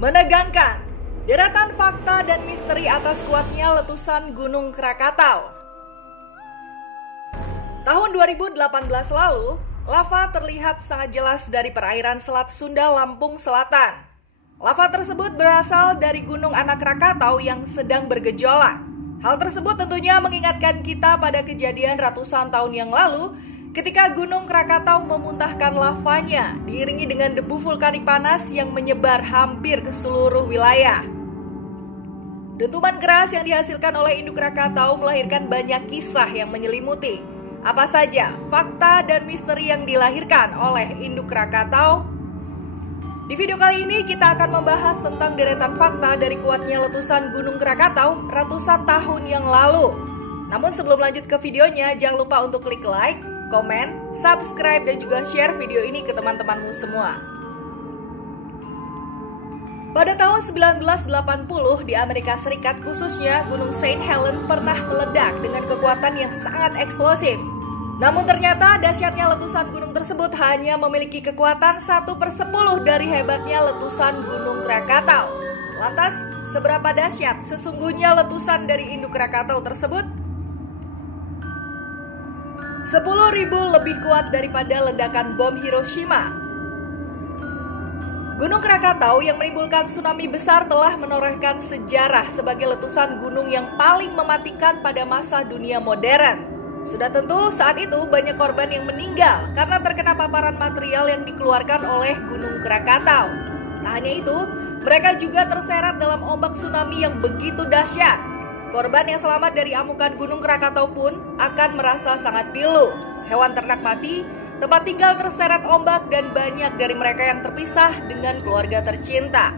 Menegangkan, deretan fakta dan misteri atas kuatnya letusan Gunung Krakatau. Tahun 2018 lalu, lava terlihat sangat jelas dari perairan Selat Sunda, Lampung Selatan. Lava tersebut berasal dari Gunung Anak Krakatau yang sedang bergejolak. Hal tersebut tentunya mengingatkan kita pada kejadian ratusan tahun yang lalu ketika Gunung Krakatau memuntahkan lavanya diiringi dengan debu vulkanik panas yang menyebar hampir ke seluruh wilayah. Dentuman keras yang dihasilkan oleh induk Krakatau melahirkan banyak kisah yang menyelimuti. Apa saja fakta dan misteri yang dilahirkan oleh induk Krakatau? Di video kali ini kita akan membahas tentang deretan fakta dari kuatnya letusan Gunung Krakatau ratusan tahun yang lalu. Namun sebelum lanjut ke videonya, jangan lupa untuk klik like, komen, subscribe, dan juga share video ini ke teman-temanmu semua. Pada tahun 1980 di Amerika Serikat khususnya Gunung Saint Helens pernah meledak dengan kekuatan yang sangat eksplosif. Namun ternyata dahsyatnya letusan gunung tersebut hanya memiliki kekuatan 1/10 dari hebatnya letusan Gunung Krakatau. Lantas, seberapa dahsyat sesungguhnya letusan dari induk Krakatau tersebut? 10.000 lebih kuat daripada ledakan bom Hiroshima. Gunung Krakatau yang menimbulkan tsunami besar telah menorehkan sejarah sebagai letusan gunung yang paling mematikan pada masa dunia modern. Sudah tentu saat itu banyak korban yang meninggal karena terkena paparan material yang dikeluarkan oleh Gunung Krakatau. Tak hanya itu, mereka juga terseret dalam ombak tsunami yang begitu dahsyat. Korban yang selamat dari amukan Gunung Krakatau pun akan merasa sangat pilu. Hewan ternak mati, tempat tinggal terseret ombak, dan banyak dari mereka yang terpisah dengan keluarga tercinta.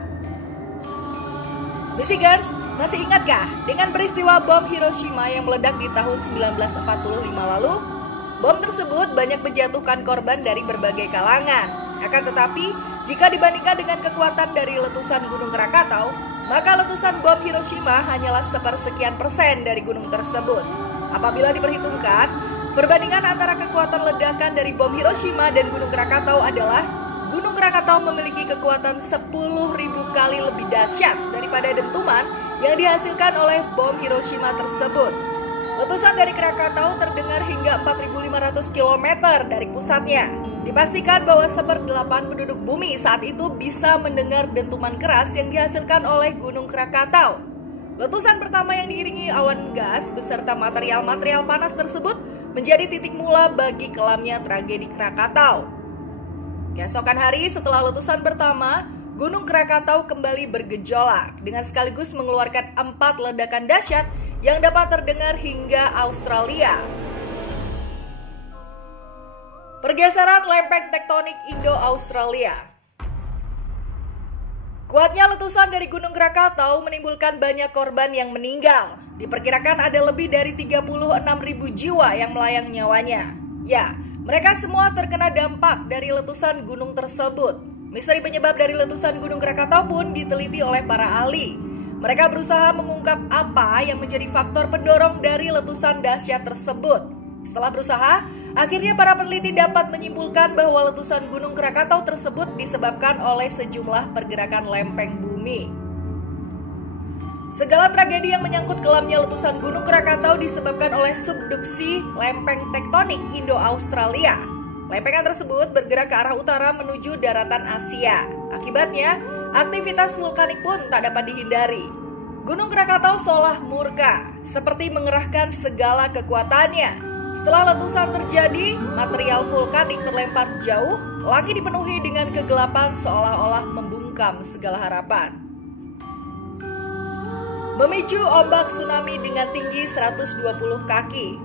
Misigers, masih ingatkah dengan peristiwa bom Hiroshima yang meledak di tahun 1945 lalu? Bom tersebut banyak menjatuhkan korban dari berbagai kalangan. Akan tetapi, jika dibandingkan dengan kekuatan dari letusan Gunung Krakatau, maka letusan bom Hiroshima hanyalah sepersekian persen dari gunung tersebut. Apabila diperhitungkan, perbandingan antara kekuatan ledakan dari bom Hiroshima dan Gunung Krakatau adalah Gunung Krakatau memiliki kekuatan 10.000 kali lebih dahsyat daripada dentuman yang dihasilkan oleh bom Hiroshima tersebut. Letusan dari Krakatau terdengar hingga 4.500 km dari pusatnya. Dipastikan bahwa 1/8 penduduk bumi saat itu bisa mendengar dentuman keras yang dihasilkan oleh Gunung Krakatau. Letusan pertama yang diiringi awan gas beserta material-material panas tersebut menjadi titik mula bagi kelamnya tragedi Krakatau. Keesokan hari setelah letusan pertama, Gunung Krakatau kembali bergejolak dengan sekaligus mengeluarkan 4 ledakan dahsyat yang dapat terdengar hingga Australia. Pergeseran lempeng tektonik Indo-Australia. Kuatnya letusan dari Gunung Krakatau menimbulkan banyak korban yang meninggal. Diperkirakan ada lebih dari 36.000 jiwa yang melayang nyawanya. Ya, mereka semua terkena dampak dari letusan gunung tersebut. Misteri penyebab dari letusan Gunung Krakatau pun diteliti oleh para ahli. Mereka berusaha mengungkap apa yang menjadi faktor pendorong dari letusan dahsyat tersebut. Setelah berusaha, akhirnya para peneliti dapat menyimpulkan bahwa letusan Gunung Krakatau tersebut disebabkan oleh sejumlah pergerakan lempeng bumi. Segala tragedi yang menyangkut kelamnya letusan Gunung Krakatau disebabkan oleh subduksi lempeng tektonik Indo-Australia. Lempengan tersebut bergerak ke arah utara menuju daratan Asia. Akibatnya, aktivitas vulkanik pun tak dapat dihindari. Gunung Krakatau seolah murka, seperti mengerahkan segala kekuatannya. Setelah letusan terjadi, material vulkanik terlempar jauh, langit dipenuhi dengan kegelapan seolah-olah membungkam segala harapan. Memicu ombak tsunami dengan tinggi 120 kaki.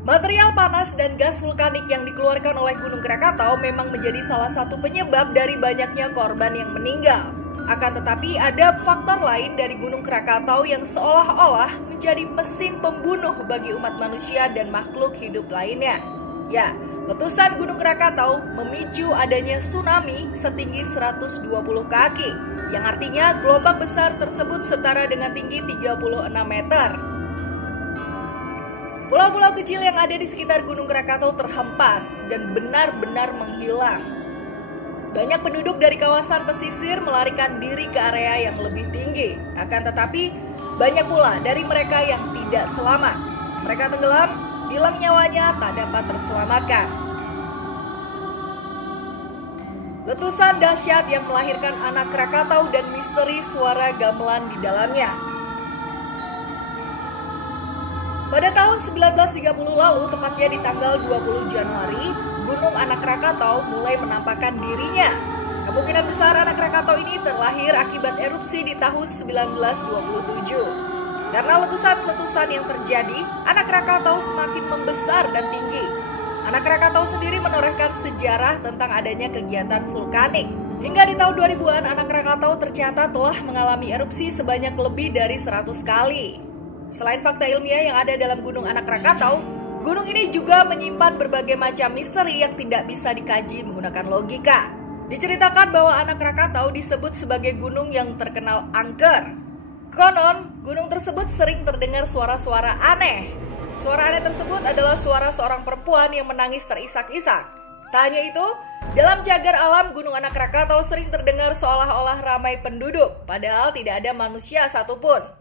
Material panas dan gas vulkanik yang dikeluarkan oleh Gunung Krakatau memang menjadi salah satu penyebab dari banyaknya korban yang meninggal. Akan tetapi ada faktor lain dari Gunung Krakatau yang seolah-olah menjadi mesin pembunuh bagi umat manusia dan makhluk hidup lainnya. Ya, letusan Gunung Krakatau memicu adanya tsunami setinggi 120 kaki, yang artinya gelombang besar tersebut setara dengan tinggi 36 meter. Pulau-pulau kecil yang ada di sekitar Gunung Krakatau terhempas dan benar-benar menghilang. Banyak penduduk dari kawasan pesisir melarikan diri ke area yang lebih tinggi. Akan tetapi, banyak pula dari mereka yang tidak selamat. Mereka tenggelam, hilang nyawanya tak dapat terselamatkan. Letusan dahsyat yang melahirkan anak Krakatau dan misteri suara gamelan di dalamnya. Pada tahun 1930 lalu, tepatnya di tanggal 20 Januari, Gunung Anak Krakatau mulai menampakkan dirinya. Kemungkinan besar Anak Krakatau ini terlahir akibat erupsi di tahun 1927. Karena letusan-letusan yang terjadi, Anak Krakatau semakin membesar dan tinggi. Anak Krakatau sendiri menorehkan sejarah tentang adanya kegiatan vulkanik. Hingga di tahun 2000-an, Anak Krakatau tercatat telah mengalami erupsi sebanyak lebih dari 100 kali. Selain fakta ilmiah yang ada dalam Gunung Anak Krakatau, gunung ini juga menyimpan berbagai macam misteri yang tidak bisa dikaji menggunakan logika. Diceritakan bahwa Anak Krakatau disebut sebagai gunung yang terkenal angker. Konon, gunung tersebut sering terdengar suara-suara aneh. Suara aneh tersebut adalah suara seorang perempuan yang menangis terisak-isak. Tak hanya itu, dalam cagar alam Gunung Anak Krakatau sering terdengar seolah-olah ramai penduduk, padahal tidak ada manusia satupun.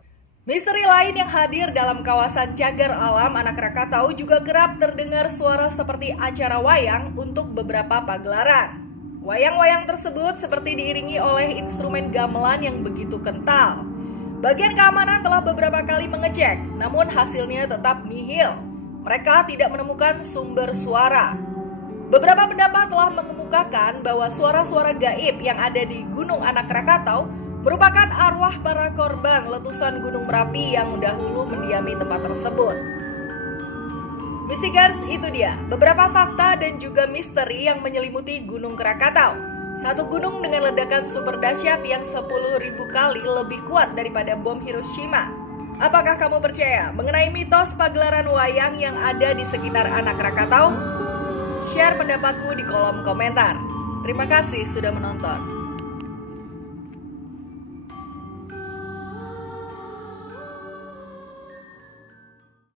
Misteri lain yang hadir dalam kawasan cagar alam Anak Krakatau juga kerap terdengar suara seperti acara wayang untuk beberapa pagelaran. Wayang-wayang tersebut seperti diiringi oleh instrumen gamelan yang begitu kental. Bagian keamanan telah beberapa kali mengecek, namun hasilnya tetap nihil. Mereka tidak menemukan sumber suara. Beberapa pendapat telah mengemukakan bahwa suara-suara gaib yang ada di Gunung Anak Krakatau merupakan arwah para korban letusan Gunung Merapi yang dahulu mendiami tempat tersebut. Mistikers, itu dia beberapa fakta dan juga misteri yang menyelimuti Gunung Krakatau. Satu gunung dengan ledakan super dahsyat yang 10.000 kali lebih kuat daripada bom Hiroshima. Apakah kamu percaya mengenai mitos pagelaran wayang yang ada di sekitar Anak Krakatau? Share pendapatmu di kolom komentar. Terima kasih sudah menonton.